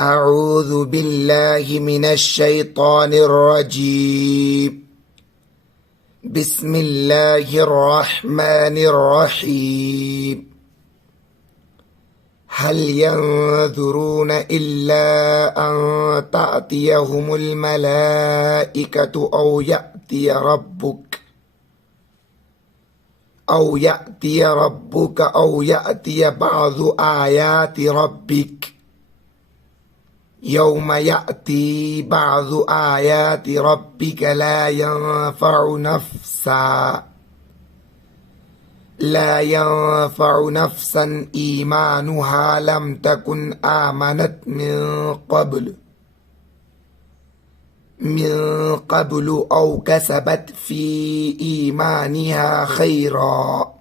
أعوذ بالله من الشيطان الرجيم. بسم الله الرحمن الرحيم. هل ينظرون إلا أن تأتيهم الملائكة أو يأتي ربك أو يأتي بعض آيات ربك. يوم يأتي بعض آيات ربك لا ينفع نفسا إيمانها لم تكن آمنت من قبل أو كسبت في إيمانها خيرا.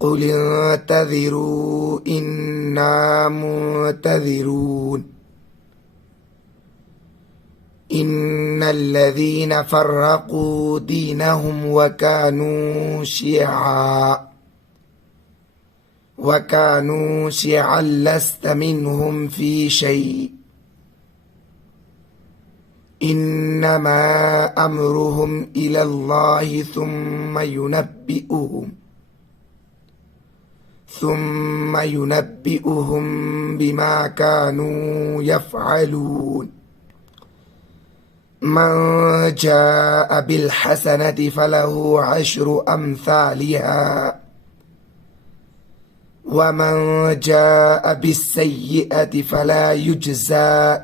قل انتظروا إنا منتظرون. إن الذين فرقوا دينهم وكانوا شيعا لست منهم في شيء إنما أمرهم إلى الله ثم ينبئهم بما كانوا يفعلون. من جاء بالحسنة فله 10 أمثالها ومن جاء بالسيئة فلا يجزى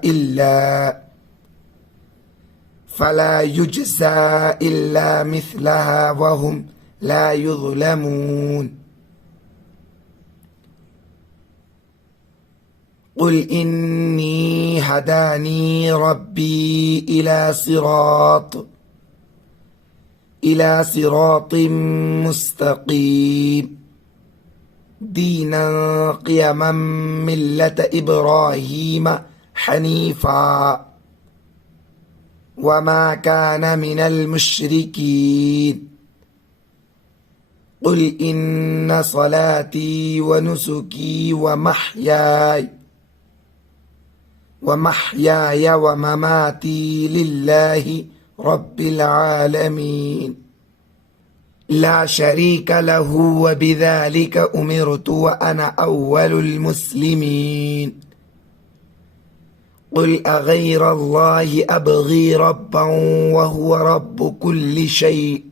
إلا مثلها وهم لا يظلمون. قل إني هداني ربي إلى صراط مستقيم دينا قيما ملة إبراهيم حنيفا وما كان من المشركين. قل إن صلاتي ونسكي ومحياي ومماتي لله رب العالمين لا شريك له وبذلك أمرت وأنا أول المسلمين. قل أغير الله أبغي ربا وهو رب كل شيء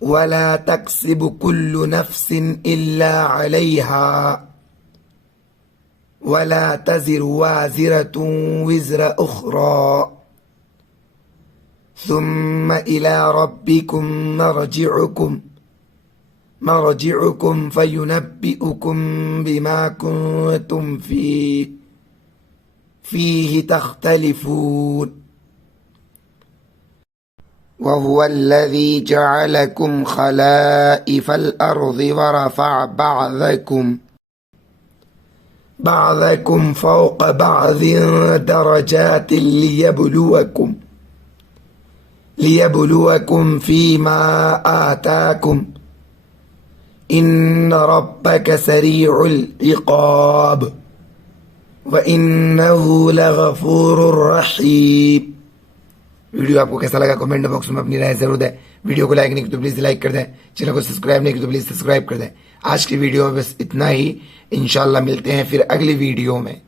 ولا تكسب كل نفس إلا عليها ولا تزر وازرة وزر أخرى ثم إلى ربكم مرجعكم فينبئكم بما كنتم فيه تختلفون. وهو الذي جعلكم خلائف الأرض ورفع بعضكم فوق بعض درجات ليبلوكم فيما آتاكم إن ربك سريع العقاب وإنه लगफूरुर रहीम। वीडियो आपको कैसा लगा कमेंट बॉक्स में अपनी राय जरूर दें। वीडियो को लाइक नहीं किया तो प्लीज लाइक कर दें। चैनल को सब्सक्राइब नहीं किया तो प्लीज सब्सक्राइब कर दें। आज की वीडियो में बस इतना ही। इंशाल्लाह मिलते हैं फिर अगली वीडियो में।